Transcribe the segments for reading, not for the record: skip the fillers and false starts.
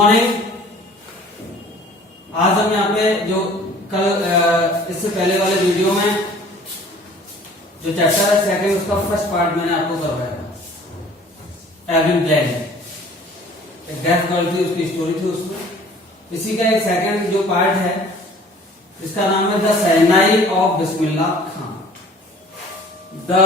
Morning. आज हम यहाँ पे जो कल इससे पहले वाले वीडियो में जो चैप्टर है सेकंड, उसका फर्स्ट पार्ट मैंने आपको करवाया था। एविन ब्लैक एक डेथ गर्ल थी, उसकी स्टोरी थी उसमें। इसी का एक सेकंड जो पार्ट है इसका नाम है the shehnai of Bismillah Khan. The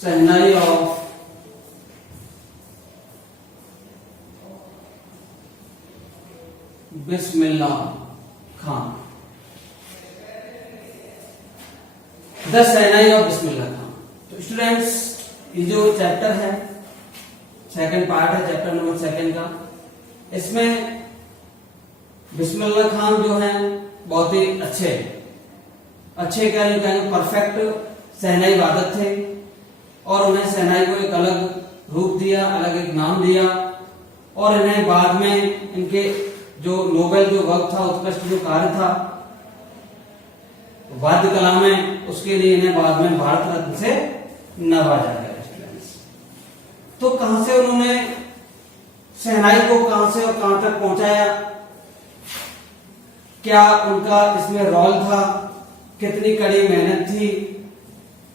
shehnai of Bismillah Khan. The shehnai of Bismillah Khan. तो स्टूडेंट्स, ये जो चैप्टर है सेकंड पार्ट है, चैप्टर नंबर सेकंड का, इसमें बिस्मिल्लाह खान जो है बहुत ही अच्छे क्या यूं कहेंगे परफेक्ट शहनाई वादक थे और उन्हें शहनाई को एक अलग रूप दिया, अलग एक नाम दिया और इन्हें बाद में इनके जो नोबेल जो वर्क था, उत्कृष्ट जो कार्य था वाद्य कला में, उसके लिए इन्हें बाद में भारत रत्न से नवाजा गया। तो कहां से उन्होंने शहनाई को कहां से और कहां तक पहुंचाया, क्या उनका इसमें रोल था, कितनी कड़ी मेहनत थी,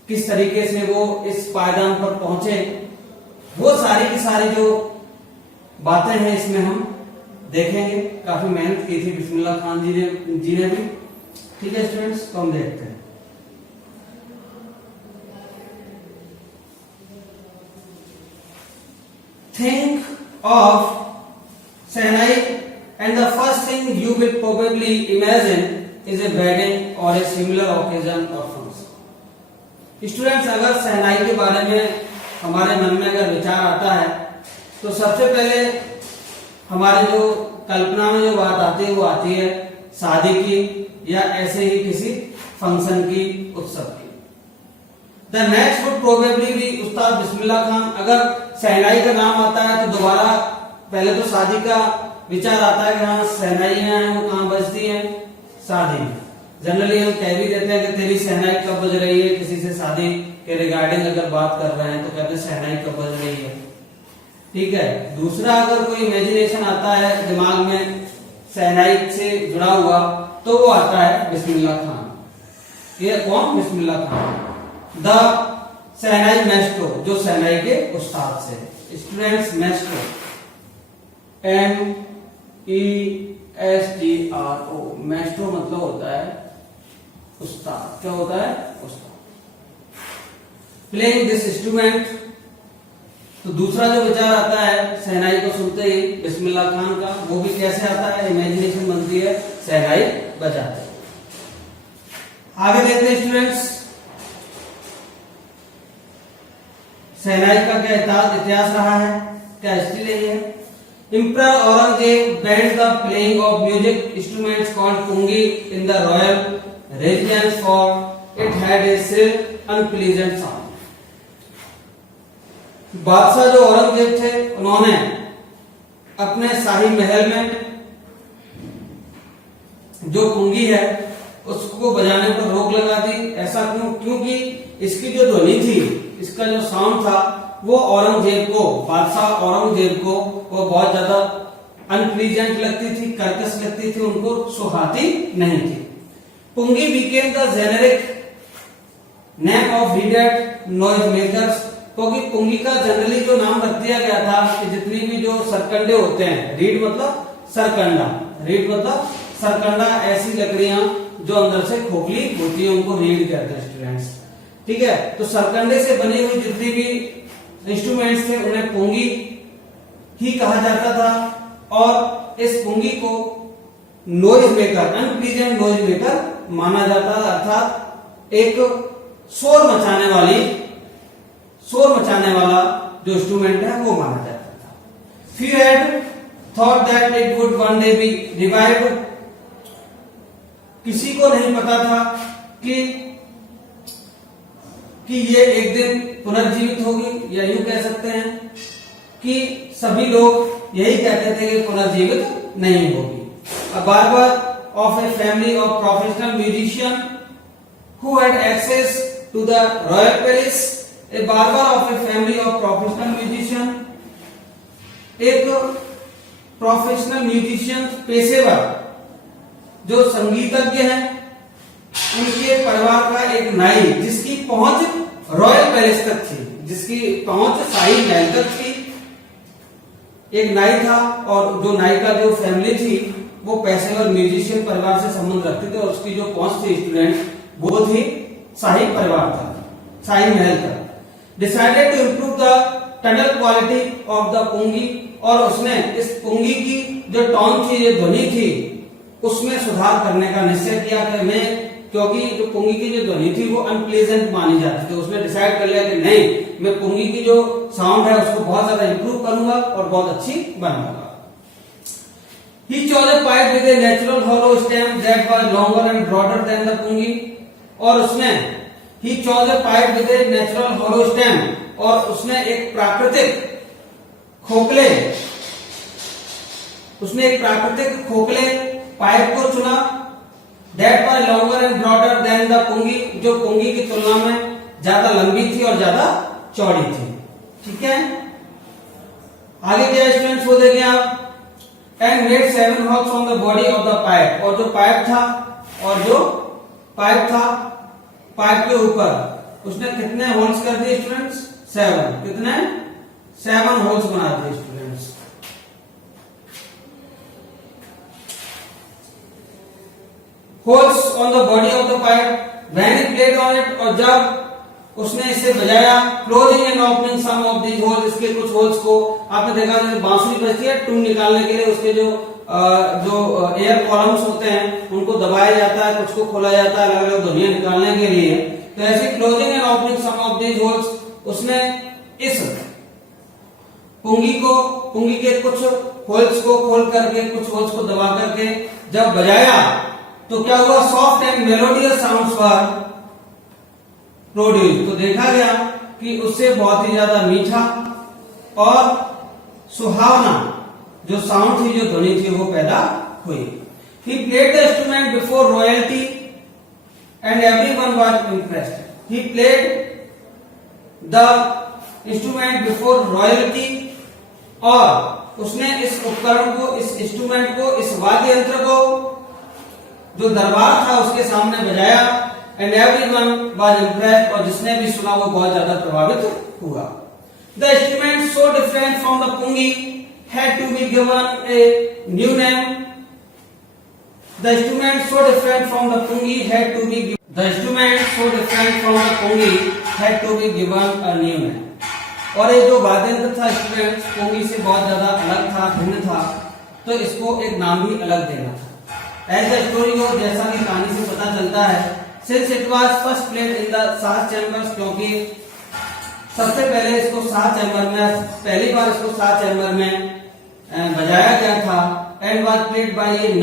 किस तरीके से वो इस पायदान पर पहुंचे, वो सारी की सारी जो बातें हैं इसमें हम देखेंगे। काफी मेहनत की थी बिस्मिल्लाह खान जी ने भी। ठीक है स्टूडेंट्स, तो हम देखते हैं। Think of shehnai and the first thing you will probably imagine is a wedding or a similar occasion or function. Students, अगर शहनाई के बारे में हमारे मन में अगर विचार आता है तो सबसे पहले हमारे जो कल्पना में जो बात आती है वो आती है शादी की या ऐसे ही किसी फंक्शन की, उत्सव की। The next would probably be उस्ताद बिस्मिल्लाह खान। अगर शहनाई का नाम आता है तो दोबारा पहले तो शादी का विचार आता है कि हाँ शहनाई है वो कहाँ बजती है, शादी में। जनरली हम कह भी देते हैं कि तेरी शहनाई कब बज रही है, किसी से शादी के रिगार्डिंग अगर बात कर रहे हैं तो कहते हैं शहनाई कब बज रही है। ठीक है। दूसरा, अगर कोई इमेजिनेशन आता है दिमाग में शहनाई से जुड़ा हुआ तो वो आता है बिस्मिल्लाह खान। ये कौन? बिस्मिल्लाह खान। द शहनाई मैस्ट्रो, जो शहनाई के उस्ताद से। स्टूडेंट्स, मैस्ट्रो MESTRO, मैस्ट्रो मतलब होता है उस्ताद। क्या होता है? उस्ताद। Playing this instrument. तो दूसरा जो विचार आता है शहनाई को सुनते ही बिस्मिल्लाह खान का, वो भी कैसे आता है? इमेजिनेशन बनती है शहनाई बजाते। आगे देखते हैं स्टूडेंट्स, शहनाई का क्या इतिहास रहा है, क्या हिस्ट्री रही है। Emperor Aurangzeb banned the playing of music instruments called pungi in the royal residence for it had a shrill, unpleasant sound. बादशाह जो औरंगजेब थे उन्होंने अपने शाही महल में जो पुंगी है उसको बजाने पर रोक लगा दी। ऐसा क्यों? क्योंकि इसकी जो ध्वनि थी, इसका जो साउंड था, वो औरंगजेब को, बादशाह औरंगजेब को वो बहुत ज्यादा अनप्लीजेंट लगती थी, कर्कश लगती थी, उनको सुहाती नहीं थी। Pungi became the generic name of reeded noise makers, क्योंकि पुंगी का जनरली जो नाम रख दिया गया था कि जितनी भी जो सरकंडे होते हैं, रीड मतलब सरकंडा, रीड मतलब सरकंडा, ऐसी लकड़ियां जो अंदर से खोखली होती है उनको रीड कहते हैं स्टूडेंट्स। ठीक है। तो सरकंडे से बनी हुई जितनी भी इंस्ट्रूमेंट्स थे उन्हें पुंगी ही कहा जाता था और इस पुंगी को noise maker, unpleasant noise maker माना जाता था, अर्थात एक शोर मचाने वाला जो इंस्ट्रूमेंट है वो माना जाता था। Few had thought that it would one day be revived. किसी को नहीं पता था कि ये एक दिन पुनर्जीवित होगी, या यूं कह सकते हैं कि सभी लोग यही कहते थे कि पुनर्जीवित नहीं होगी। A barber of a family of professional musician who had access to the royal palace A barber of a family of professional musician, एक प्रोफेशनल म्यूजिशियन पेशेवर जो संगीतज्ञ हैं, उनके परिवार का एक नाई जिसकी पहुंच रॉयल पैलेस तक थी, जिसकी पहुंच शाही महल तक थी, एक नाई था और जो नाई का जो फैमिली थी वो पेशेवर म्यूजिशियन परिवार से संबंध रखते थे और उसकी जो पहुंच थी स्टूडेंट वो थी शाही परिवार था, शाही महल था। Decided to improve the tonal quality of the pungi, और उसने इस पुंगी की जो टोन थी, जो ध्वनि थी, उसमें सुधार करने का निश्चय किया कि मैं, क्योंकि जो पुंगी की जो ध्वनि थी वो अनप्लेजेंट मानी जाती थी, उसने डिसाइड कर लिया कि नहीं, मैं पुंगी की जो साउंड है उसको बहुत ज्यादा इंप्रूव करूंगा और बहुत अच्छी बनाऊंगा। He chose a pipe with a natural hollow stem that was longer and broader than the pungi, और उसने he chose a pipe with a natural hollow stem, और उसने एक प्राकृतिक खोखले, उसने एक प्राकृतिक खोखले पाइप को चुना, that was longer and broader than the pungi, जो पुंगी की तुलना में ज्यादा लंबी थी और ज्यादा चौड़ी थी। ठीक है, आगे क्या स्टूडेंट्स वो देखें आप, and made 7 holes on the body of the pipe, और जो पाइप था, और जो पाइप था, पाइप के ऊपर उसने कितने होल्स कर दिए स्टूडेंट्स? 7। कितने? 7 होल्स बना दिए students. Holes on the body of the pipe, when he played on it, और जब उसने इसे बजाया, closing and opening some of these holes, इसके कुछ होल्स को आपने देखा जैसे बांसुरी बजती है, टून निकालने के लिए उसके जो एयर कॉलम्स होते हैं उनको दबाया जाता है, कुछ को खोला जाता है अलग अलग ध्वनियां निकालने के लिए। तो ऐसे closing and opening some of these holes, उसने इस पुंगी के कुछ होल्स को खोल करके, कुछ होल्स को दबा करके जब बजाया तो क्या हुआ? Soft and melodious sounds were produce, तो देखा गया कि उससे बहुत ही ज्यादा मीठा और सुहावना जो साउंड थी, जो ध्वनि थी, वो पैदा हुई। He played the instrument before royalty and everyone was impressed. He played the instrument before royalty, और उसने इस उपकरण को, इस इंस्ट्रूमेंट को, इस वाद्य यंत्र को जो दरबार था उसके सामने बजाया, and everyone was impressed, और जिसने भी सुना वो बहुत ज्यादा प्रभावित हुआ। The instrument so different from the pungi had to be given a new name. The instrument so different from the pungi had to be the instrument so different from the pungi had to be given a new name. और ये जो वाद्य यंत्र था students, पुंगी से बहुत ज्यादा अलग था, भिन्न था, तो इसको एक नाम भी अलग देना था। As the story goes, जैसा कि कहानी से पता चलता है, since it was first played in the Shah chambers, क्योंकि सबसे पहले इसको शाह चैम्बर में, पहली बार इसको शाह चैम्बर में बजाया गया था, and was played by a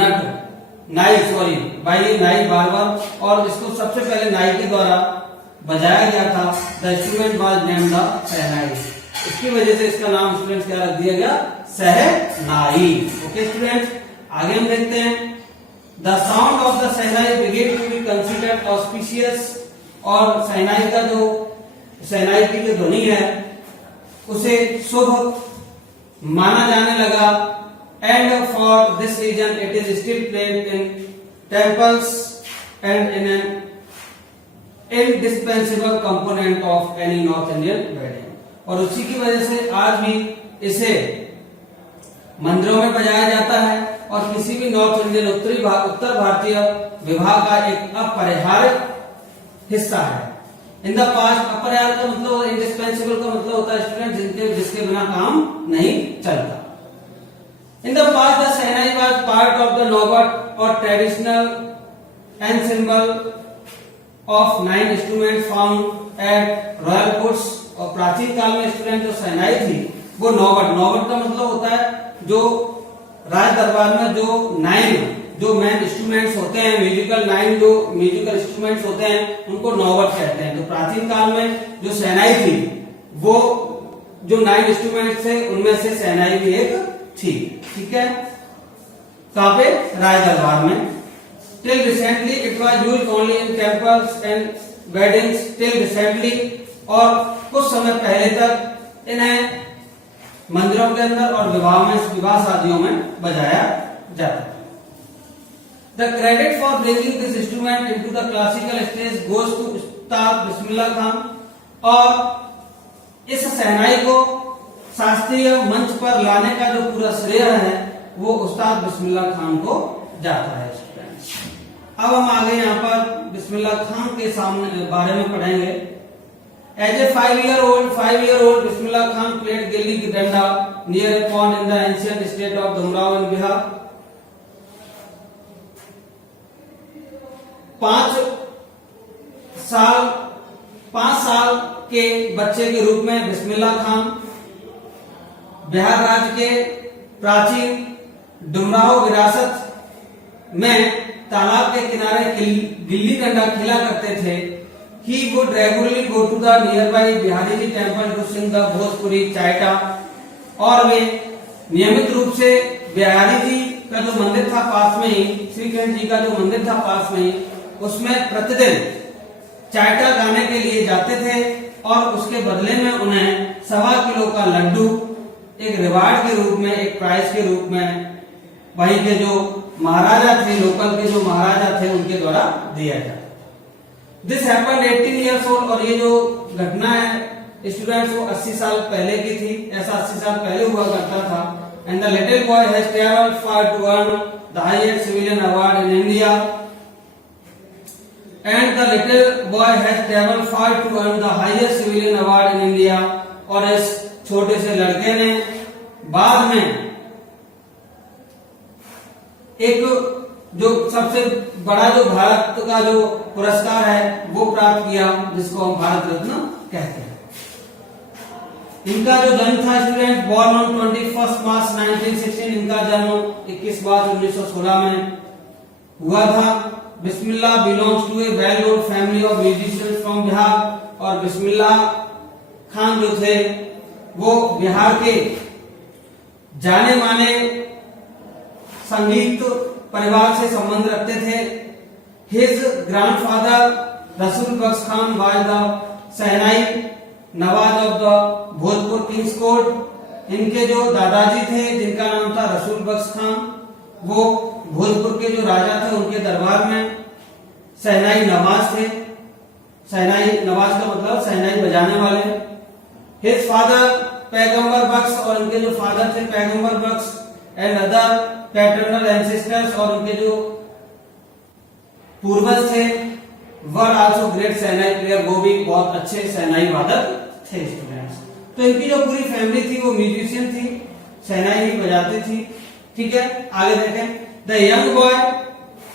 नाई बार्बर, और इसको सबसे पहले नाई के द्वारा बजाया गया था। The instrument was named the शहनाई, इसकी वजह से इसका नाम स्टूडेंट्स क्या रख दिया गया? शहनाई। ओके स्टूडेंट्स, आगे हम देखते हैं। The sound of the shehnai began to be considered auspicious, और शहनाई का जो, शहनाई की जो ध्वनि है उसे शुभ माना जाने लगा, and for this reason it is still played in temples and in an indispensable component of any North Indian wedding, और उसी की वजह से आज भी इसे मंदिरों में बजाया जाता है और किसी भी नॉर्थ इंडियन उत्तर भारतीय विवाह का एक अपरिहार्य हिस्सा है। इन द पास्ट, अपरिहार्य का मतलब, इंडिस्पेंसिबल का मतलब होता है स्टूडेंट जिसके बिना काम नहीं चलता। In the past the shehnai was part of the नौबत और traditional ensemble of 9 instrument found at royal courts, और प्राचीन काल में स्टूडेंट जो शहनाई थी वो नौबत का मतलब होता है जो राज दरबार में जो 9 जो मेन इंस्ट्रूमेंट्स होते हैं, म्यूजिकल इंस्ट्रूमेंट्स होते हैं, उनको नौबत कहते हैं। तो प्राचीन काल में जो शहनाई थी वो जो 9 इंस्ट्रूमेंट्स थे उनमें से शहनाई भी एक थी। ठीक है, कहां पे? राज दरबार में। Till recently it was used only in temples and weddings. Till recently और कुछ समय पहले तक इन्हें मंदिरों के अंदर और विवाह शादियों में बजाया जाता है। The credit for bringing this instrument into the classical stage goes to उस्ताद बिस्मिल्लाह खान, और इस शहनाई को शास्त्रीय मंच पर लाने का जो पूरा श्रेय है वो उस्ताद बिस्मिल्लाह खान को जाता है। अब हम आगे यहाँ पर बिस्मिल्लाह खान के सामने बारे में पढ़ेंगे। As a 5-year-old Bismillah Khan played gilli danda near a pond in the ancient state of Dumrao in Bihar. 5 साल के बच्चे के रूप में बिस्मिल्लाह खान बिहार राज्य के प्राचीन डुमराव विरासत में तालाब के किनारे गिल्ली डंडा खेला करते थे। He would regularly go to the nearby Bihari ji temple to sing the Bhojpuri chaita, और वे नियमित रूप से बिहारी जी का जो मंदिर था पास में ही, श्रीकृष्ण जी का जो मंदिर था पास में ही, उसमें प्रतिदिन चाइटा गाने के लिए जाते थे, और उसके बदले में उन्हें 1.25 किलो का लड्डू एक रिवार्ड के रूप में, एक प्राइज के रूप में वहीं के जो महाराजा थे, लोकल के जो महाराजा थे, उनके द्वारा दिया जाता। दिस हैपेंड 18 years old, और ये जो घटना है स्टूडेंट्स वो 80 साल पहले की थी, ऐसा 80 साल पहले हुआ करता था। And the little boy has travelled for to earn the highest civilian award in India, and the little boy has travelled for to earn the highest civilian award in India, और इस छोटे से लड़के ने बाद में एक जो सबसे बड़ा जो भारत का जो पुरस्कार है वो प्राप्त किया, जिसको हम भारत रत्न कहते हैं। इनका जो जन्म था स्टूडेंट, बॉर्न ऑन 21 मार्च 1916, इनका जन्म 21 मार्च 1916 में हुआ था। Bismillah belongs to a well known family of musicians from Bihar, और बिस्मिल्लाह खान जो थे वो बिहार के जाने माने संगीत परिवार से संबंध रखते थे। His grandfather Rasool Bakhsh Khan was the shehnai nawaz of the Bhojpur kings court. इनके जो दादाजी थे जिनका नाम था रसूल बख्श खान, वो भोजपुर के जो राजा थे उनके दरबार में शहनाई नवाज थे। शहनाई नवाज का मतलब शहनाई बजाने वाले। हिज फादर पैगंबर बख्श, और इनके जो फादर थे पैगंबर बख्श, एंड अदर पैटर्नल एंसेस्टर्स, और उनके जो पूर्वज थे, were also great shehnai player, वो भी बहुत अच्छे शहनाई वादक थे स्टूडेंट्स। तो इनकी जो पूरी फैमिली थी वो म्यूजिशियन थी, शहनाई ही बजाती थी। ठीक है, आगे देखें। The young boy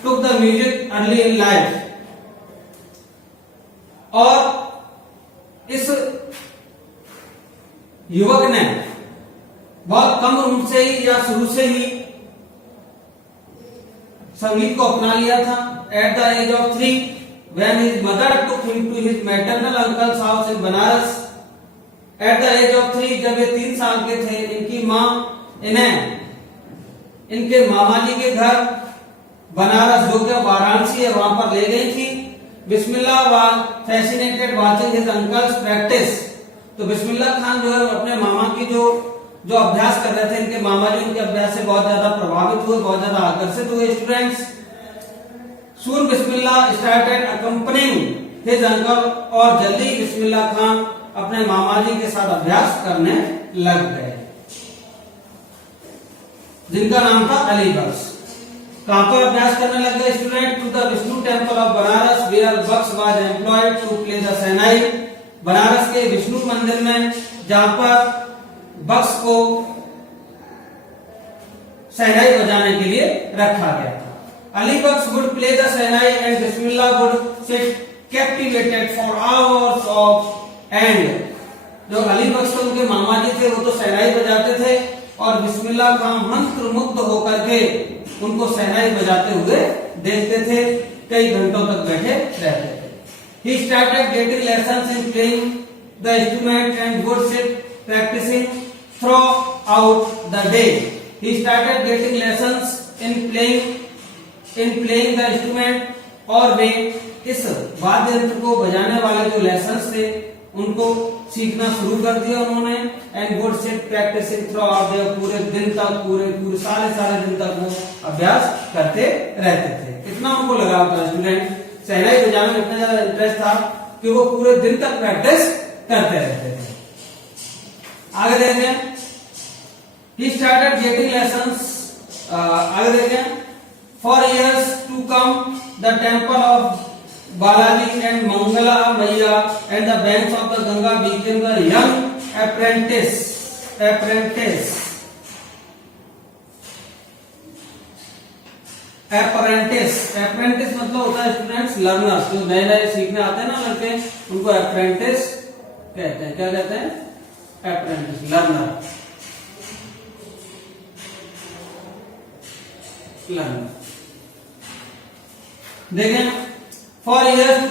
took the music early in life, और इस युवक ने बहुत कम उम्र से ही या शुरू से ही संगीत को अपना लिया था। At the age of 3 when his mother took him to his maternal uncle's house in Banaras, at the age of 3 जब ये 3 साल के थे, इनकी माँ इन्हें इनके मामा जी के घर बनारस जो कि वाराणसी है वहां पर ले गई थी। Bismillah was fascinated watching his uncles practice, तो बिस्मिल्लाह खान जो है अपने मामा की जो अभ्यास कर रहे थे, इनके मामा जी उनके अभ्यास से बहुत ज्यादा प्रभावित हुए, बहुत ज्यादा आकर्षित हुए स्टूडेंट्स। सून बिस्मिल्लाह स्टार्टेड अकम्पनिंग हिज अंकल, और जल्दी बिस्मिल्लाह खान अपने मामा जी के साथ अभ्यास करने लग गए, जिनका नाम था अली बख्श। कहां पर अभ्यास करने लग गए student? To the Vishnu temple of Banaras where Bakhsh was employed to play the shehnai, Banaras के विष्णु मंदिर में जहां पर बख्श को शहनाई बजाने के लिए रखा गया था। Ali Bakhsh would play the shehnai and Bismillah would sit captivated for hours of end. जो अली बख्श उनके मामा जी थे वो तो शहनाई बजाते थे, और बिस्मिल्लाह खान मंत्र मुग्ध होकर के उनको शहनाई बजाते हुए देखते थे, कई घंटों तक बैठे रहते थे। He started getting lessons in playing the instrument and would sit practicing throughout the day. He started getting lessons in playing the instrument, और वे इस वाद्य यंत्र को बजाने वाले जो लेसन्स थे उनको सीखना शुरू कर दिया उन्होंने, and would sit practising throughout the पूरे दिन तक, पूरे सारे दिन तक वो अभ्यास करते रहते थे। इतना उनको लगा होता स्टूडेंट, शहनाई बजाने में इतना ज्यादा इंटरेस्ट था कि वो पूरे दिन तक प्रैक्टिस करते रहते थे। आगे देखें, he started getting lessons, आगे देखें, for years to come the temple of Balaji and Mangala Maiya and the banks of the Ganga became the young apprentice मतलब होता है स्टूडेंट्स लर्नर्स, जो नए नए सीखने आते हैं ना लड़के, उनको अप्रेंटिस कहते हैं। क्या कहते हैं? Apprentice, learner. देखें, फॉर इयर्स